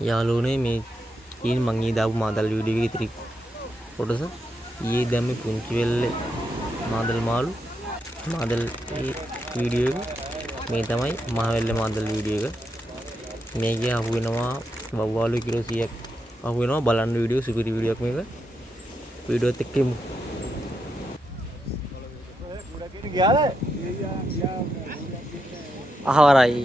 යාළුවනේ මේ තියෙන මං ඊ දාපු මාදල් වීඩියෝ එකේ ඉතිරි කොටස ඊයේ දැම්මේ පුංචි වෙල්ලේ මාදල් මාළු මාදල් ඒ වීඩියෝ එක මේ තමයි මහ වෙල්ලේ මාදල් වීඩියෝ එක මේකේ අහු වෙනවා වව්වාලු කිලෝ 100ක් අහු වෙනවා බලන්න වීඩියෝ සුපිරි වීඩියෝ එකක් මේක වීඩියෝත් එක්ක එමු අහවරයි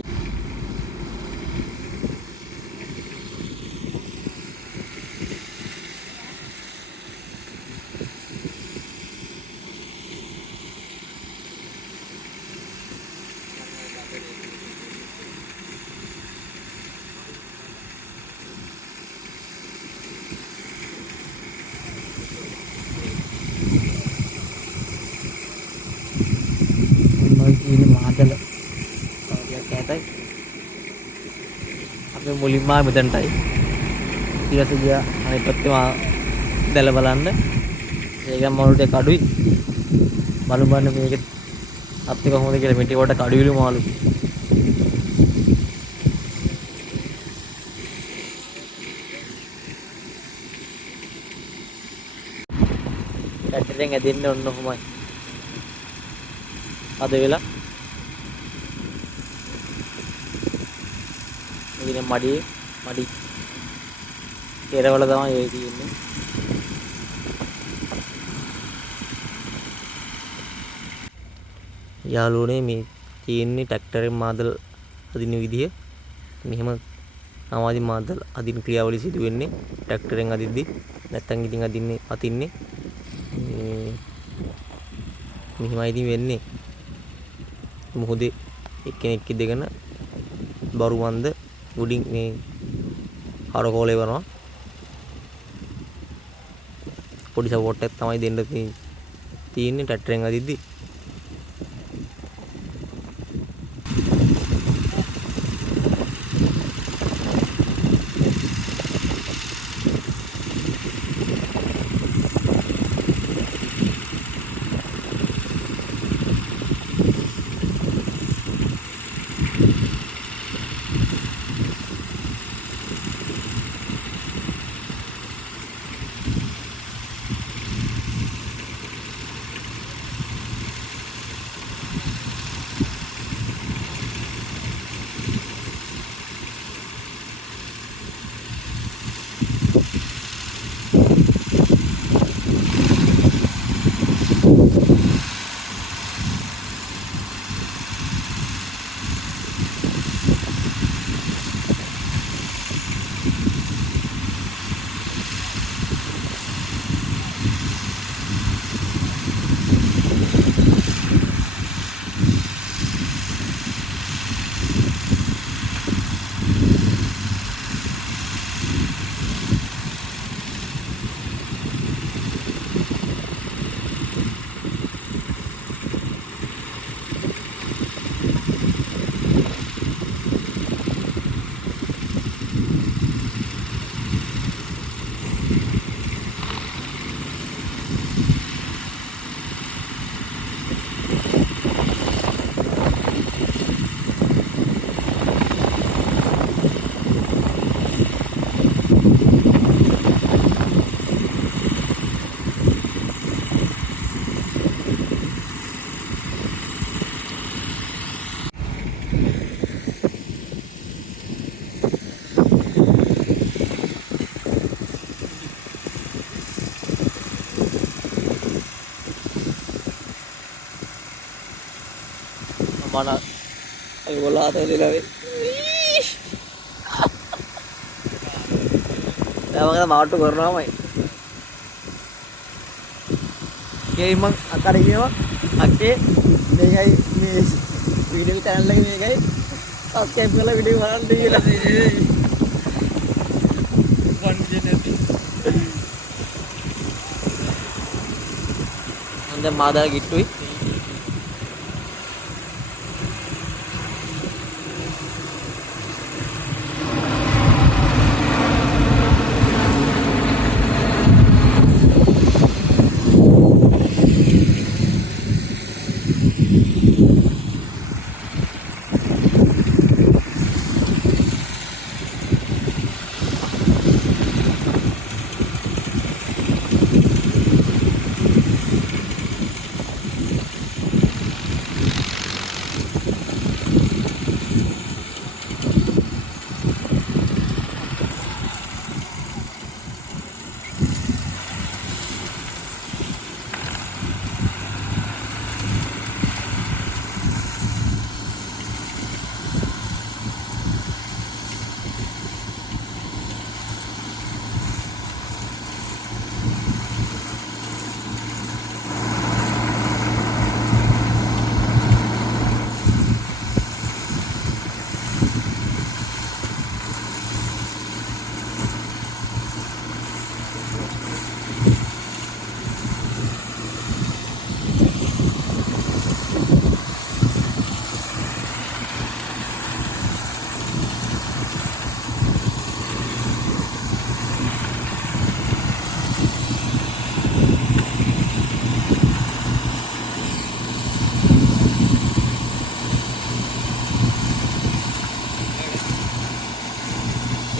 ini මාදල ටිකක් ඈතයි අපි මුලින්ම මෙතනටයි ඊට ගියා අනිත් පැත්තේ දැල බලන්න ඒක මාළු ටික අඩුයි බලන්න මේක අත් එක කොහොමද කියලා මෙටි කොට කඩුවිලු මාළු ඇටෙන් ඇදෙන්න ඔන්න කොහොමයි අද වෙලා ඉතින් මඩි කෙරවල තමයි ඒ තියෙන්නේ යාළුවනේ මේ තියෙන්නේ ට්‍රැක්ටරෙන් මාදල් අදින විදිය මෙහෙම තමයි මාදල් අදින ක්‍රියාවලිය සිදු වෙන්නේ ට්‍රැක්ටරෙන් අදිද්දි නැත්තම් ඉතින් අතින්නේ මෙහෙමයි ඉතින් වෙන්නේ මොහොතේ එක්කෙනෙක් ඉඳගෙන බරුවන්ද උඩින් මේ හරකෝලේ වරනවා පොඩි සපෝට් එකක් තමයි දෙන්න තියෙන්නේ ට්‍රැක්ටරෙන් අදිද්දි mana ayo bola atau dia lagi dah kita mau tuh karena apa ya emang akar ini mah ake nih guys nih video channel lagi nih guys oke pula video mana dia lah anda mada gitu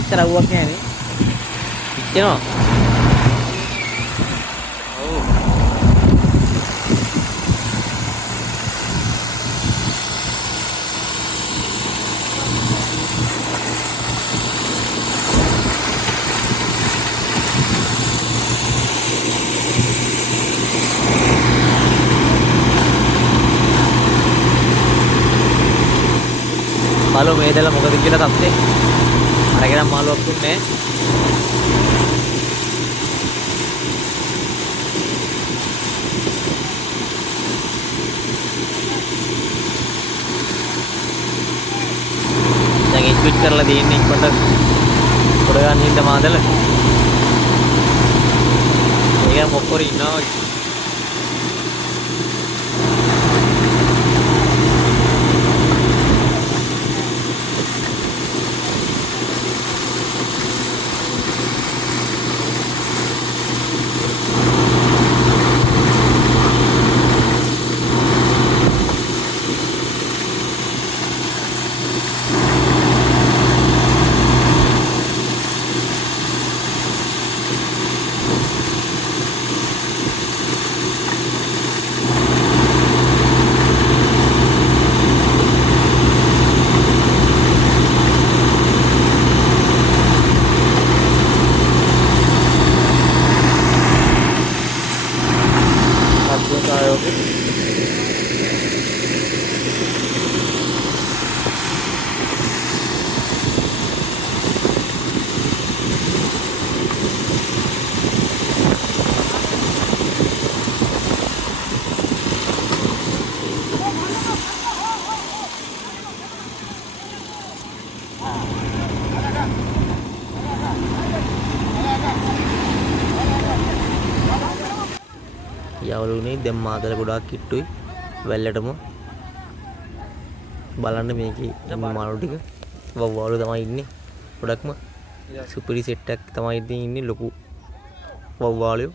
එච්චර අවුවක් නෑ නේ. ඉච්චනවා. ඔව්. බලමු මේ දැල්ලා මොකද කියලා තත්ත්වේ. අරගෙන මාළුවක් දුන්නේ දැන් ස්විච් කරලා දෙන්නේ ඉක්මනට පොඩ ගන්න හින්දා මාදල. ඒක මොකෝරි ඉන්නවා වගේ. යවලුනේ දැන් මාතල ගොඩාක් කිට්ටුයි වැල්ලටම බලන්න මේකේ මාළු ටික වව්වාලු තමයි ඉන්නේ ගොඩක්ම සුපිරි සෙට් එකක් තමයි ඉතින් ඉන්නේ ලොකු වව්වාලු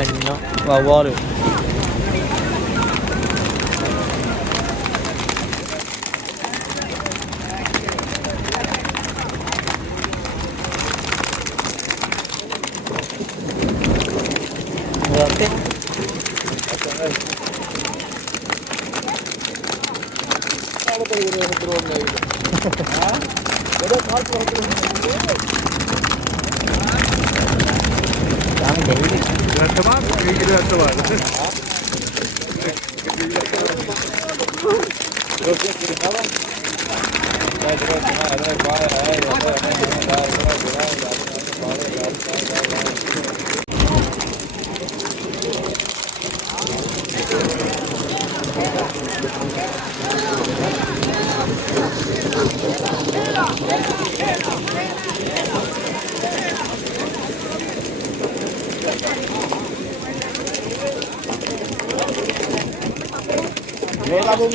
ඉන්නවා වව්වාලු.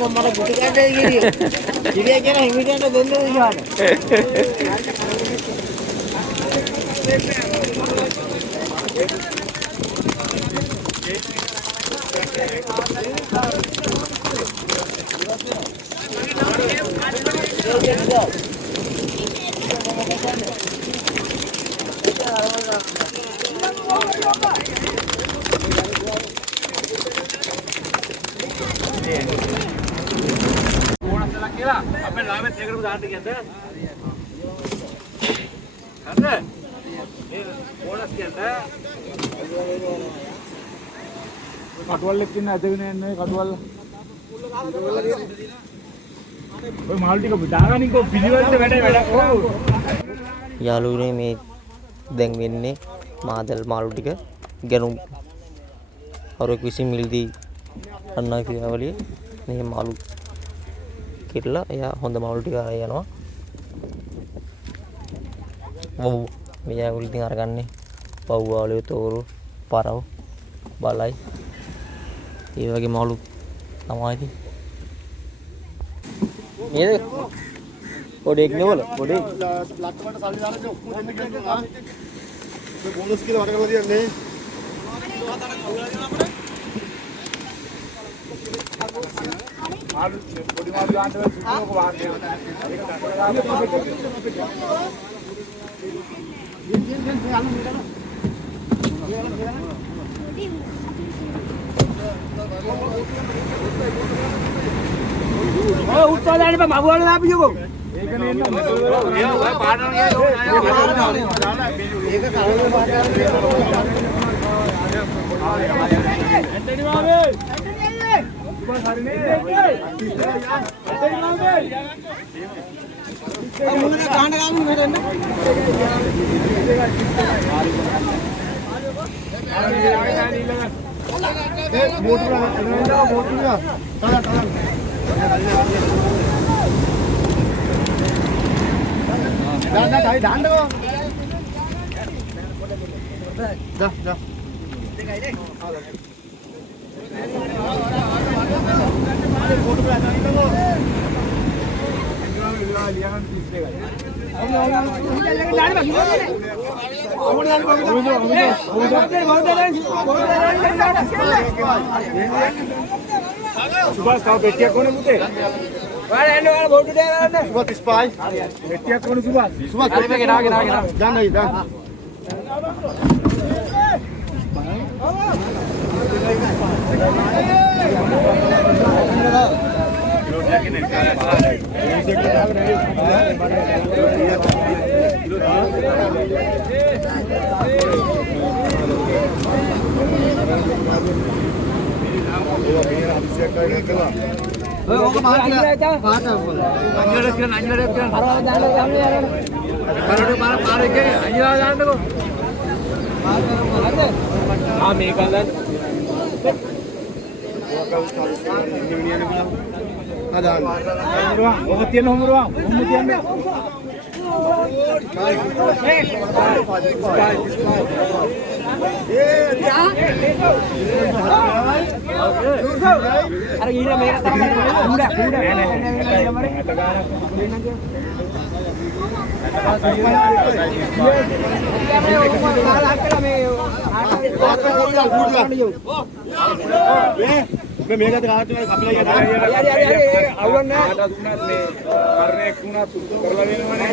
mana butik ada gini. Jadi kira himitan ada dulu gimana? කටුවල් එක්ක ඉන්න ඇදගෙන යන්නේ කටුවල්. ඔය මාළු ටික දාගනින්කෝ පිළිවෙලට වැඩ. ඔව්. යාළුවනේ මේ දැන් වෙන්නේ මාදල් මාළු ටික ගැනුම් හරක් විසින් මිල්දී අන්නා ක්‍රියාවලිය මේ මාළු කිරලා එයා හොඳ මාළු ටික අරගෙන යනවා. ඔව් මේ යාළුවෝ ඉතින් අරගන්නේ පව්වාලිය තෝරු පරව බලයි ඒ වගේ මාළු තමයි ඉතින් නේද පොඩෙක් නෙවල පොඩේ ලක්කමට සල්ලි දාලා ඔක්කොම දෙන්න කියනවා. මේ බෝනස් කියලා වට කරලා තියන්නේ. මාළු පොඩි මාළු ගන්නට සුදුසුක වාහනේ. උත්පාදනයේ මගවල දාපියකෝ. ඒක නේ එන්න ඔය පාඩන ගියා ඒක කලවල පාටයක් ඇන්ටනි මාමේ සුබස් හරිනේ ඇන්ටනි මාමේ මුන්න කාණ්ඩ ගාමින් මෙහෙන්න. ඒ මෝටර නේද මෝටර තාලා දාන්න දාන්නකෝ. दा सुभाष ताव बेटिया कोण मुते वाला एंड वाला बोट दे ना सुबह स्पाई बेटिया कोण सुभाष सुबह के ना जा नहीं दा अरे ये मेरा मैं मेरे का दिखा कपिला ये අවුලක් නැහැ. දුන්නත් මේ කර්ණයක් වුණා කරලා දෙනවනේ.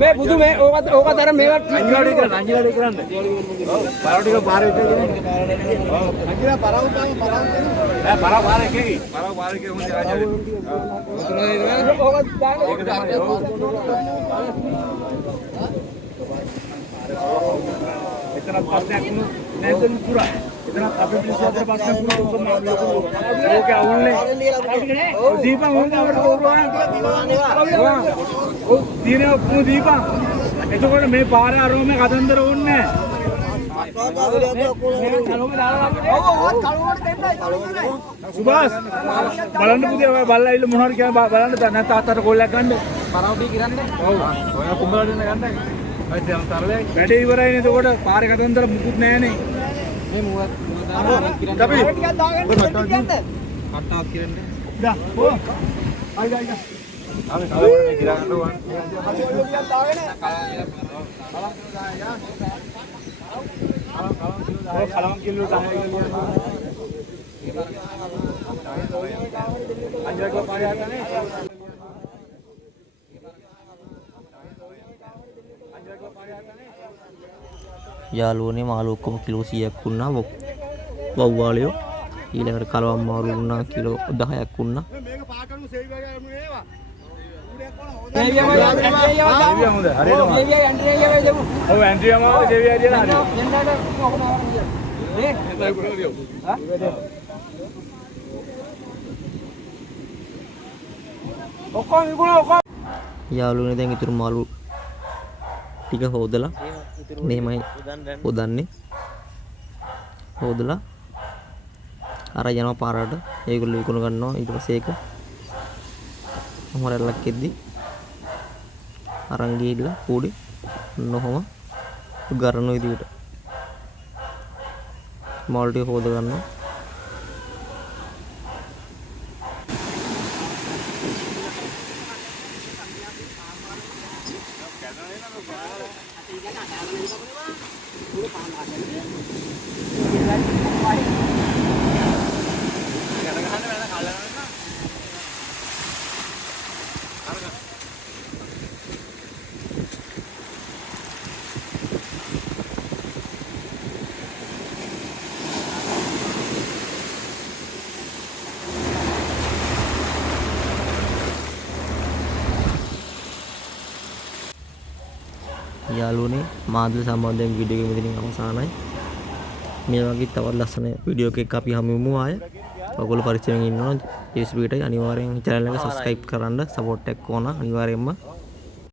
මේ බුදු මේ ඕක තර මේවත් අංජිලාට කරන්න. පාරටික පාර විතර දෙන්නේ. අකිලා පරාව තාම පරාව දෙන්න නෑ පරාව පාර එකේ. පරාව පාර එකේ හොඳ රාජාවේ. ඕක දාන්න ඒක තමයි. එතන පස්සක් नु නැතුණු පුරා. එතන අපේ පිළිසතර පස්සක් नु කොහොමද ඕක අවුල්නේ. දීපන් හොඳ අපිට ඕරුවාන. ඔව් දිනේ ඔක්කොම දීපන්. එතකොට මේ පාර අරෝමේ කතන්දර ඕනේ නැහැ. සුභාස් බලන්න පුතේ ඔය බල්ලා ඉල්ල මොනවද කියලා බලන්න නැත්නම් තාත්තට කෝල්ලක් ගන්න. පරාවටි කරන්නේ. ඔව් ඔය කුඹලා දෙන්න ගන්නයි. අය දැන් තරලයි. වැඩේ ඉවරයිනේ එතකොට පාරේ කතන්දර මුකුත් නැහනේ. මේ මුවත් අපි ටිකක් දාගන්න ටිකක් ගන්න. කට්ටාවක් කිරන්නේ. දා ඕ ආයි ආයි ආයි කලවර මේ කිරා ගන්න ඕන. ටිකක් දාගෙන කලවම් කිලෝ 10 කියලා. අංජලක පාරේ යන්නේ. යාළුවනේ මාළු ඔක්කොම කිලෝ 100ක් වුණා වව්වාලියෝ ඊළඟට කලවම් මාළු වුණා කිලෝ 10ක් වුණා මේක පාටනු සේවි වගේ එමුනේවා මේවිය හොඳ හරියටම. මේවිය ඇන්ට්‍රිය දෙමු. ඔව් ඇන්ඩ්‍රියා මාව ජෙවි හරියලා හරිය. එන්නද කොහොමද ආවන්නේ? මේ ඔක්කොම විකුණා ඔක්කොම යාළුවනේ දැන් ඉතුරු මාළු ටික හොදලා මෙහෙමයි හොදන්නේ හොදලා අර යනවා පාරට ඒගොල්ලෝ විකුණ ගන්නවා ඊට පස්සේ ඒක මොහොරල්ලක් එද්දි අරන් ගිහිල්ලා පොඩි නොහොම ගරන විදියට මාළු ටික හොද ගන්නවා යාළුවනේ මාදල සම්බන්ධයෙන් වීඩියෝ එක මෙතනින් අවසానයි. මේ වගේ තවත් ලස්සන වීඩියෝ එකක් අපි හමුවෙමු ආය. ඔයගොල්ලෝ පරිස්සමෙන් ඉන්නවා. JSB ටයි අනිවාර්යෙන් channel එක subscribe කරන්න support එකක් ඕන අනිවාර්යෙන්ම.